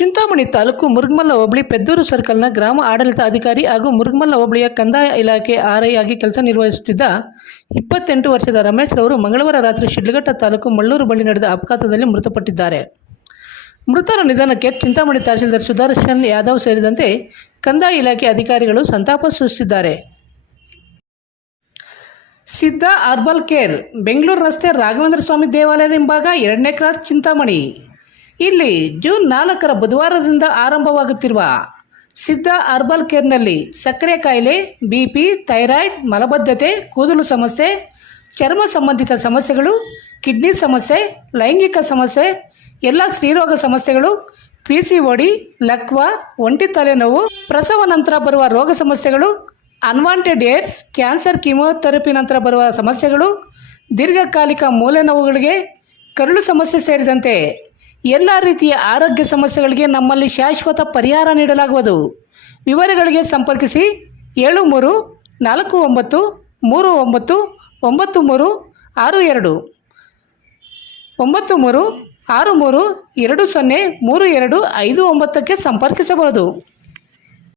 ಚಿಂತಾಮಣಿ ತಾಲೂಕು ಮುರುಗಮಲ್ಲ ಹೋಬಳಿ ಪೆದ್ದೂರು ಸರ್ಕಲ್ನ ಗ್ರಾಮ ಆಡಳಿತ ಅಧಿಕಾರಿ ಹಾಗೂ ಮುರುಗಮಲ್ಲ ಹೋಬಳಿಯ ಕಂದಾಯ ಇಲಾಖೆ ಆರ್ಐ ಆಗಿ ಕೆಲಸ ನಿರ್ವಹಿಸುತ್ತಿದ್ದ 28 ವರ್ಷದ ರಮೇಶ್ ಅವರು ಮಂಗಳವಾರ ರಾತ್ರಿ ಶಿಡ್ಲಘಟ್ಟ ತಾಲೂಕು ಮಳ್ಳೂರು ಬಳಿ ನಡೆದ ಅಪಘಾತದಲ್ಲಿ ಮೃತಪಟ್ಟಿದ್ದಾರೆ. ಮೃತರ ನಿಧನಕ್ಕೆ ಚಿಂತಾಮಣಿ ತಹಸೀಲ್ದಾರ್ ಸುದರ್ಶನ್ ಯಾದವ್ ಸೇರಿದಂತೆ ಕಂದಾಯ ಇಲಾಖೆ ಅಧಿಕಾರಿಗಳು ಸಂತಾಪ ಸೂಚಿಸಿದ್ದಾರೆ. ಸಿದ್ಧ ಹರ್ಬಲ್ ಕೇರ್, ಬೆಂಗಳೂರು ರಸ್ತೆ ರಾಘವೇಂದ್ರ ಸ್ವಾಮಿ ದೇವಾಲಯದ ಹಿಂಭಾಗ 2ನೇ ಕ್ರಾಸ್, ಚಿಂತಾಮಣಿ. ಇಲ್ಲಿ ಜೂನ್ 4ರ ಬುಧವಾರದಿಂದ ಆರಂಭವಾಗುತ್ತಿರುವ ಸಿದ್ಧ ಹರ್ಬಲ್ ಕೇರ್ನಲ್ಲಿ ಸಕ್ಕರೆ ಕಾಯಿಲೆ, ಬಿಪಿ, ಥೈರಾಯ್ಡ್, ಮಲಬದ್ಧತೆ, ಕೂದಲು ಸಮಸ್ಯೆ, ಚರ್ಮ ಸಂಬಂಧಿತ ಸಮಸ್ಯೆಗಳು, ಕಿಡ್ನಿ ಸಮಸ್ಯೆ, ಲೈಂಗಿಕ ಸಮಸ್ಯೆ, ಎಲ್ಲ ಸ್ತ್ರೀರೋಗ ಸಮಸ್ಯೆಗಳು, PCOD, ಲಕ್ವಾ, ಒಂಟಿ ತಲೆನೋವು, ಪ್ರಸವ ನಂತರ ಬರುವ ರೋಗ ಸಮಸ್ಯೆಗಳು, ಅನ್ವಾಂಟೆಡ್ ಏರ್ಸ್, ಕ್ಯಾನ್ಸರ್, ಕೀಮೋಥೆರಪಿ ನಂತರ ಬರುವ ಸಮಸ್ಯೆಗಳು, ದೀರ್ಘಕಾಲಿಕ ಮೂಳೆ ನೋವುಗಳಿಗೆ, ಕರುಳು ಸಮಸ್ಯೆ ಸೇರಿದಂತೆ ಎಲ್ಲ ರೀತಿಯ ಆರೋಗ್ಯ ಸಮಸ್ಯೆಗಳಿಗೆ ನಮ್ಮಲ್ಲಿ ಶಾಶ್ವತ ಪರಿಹಾರ ನೀಡಲಾಗುವುದು. ವಿವರಗಳಿಗೆ ಸಂಪರ್ಕಿಸಿ 7349399362 9363203259ಕ್ಕೆ ಸಂಪರ್ಕಿಸಬಹುದು.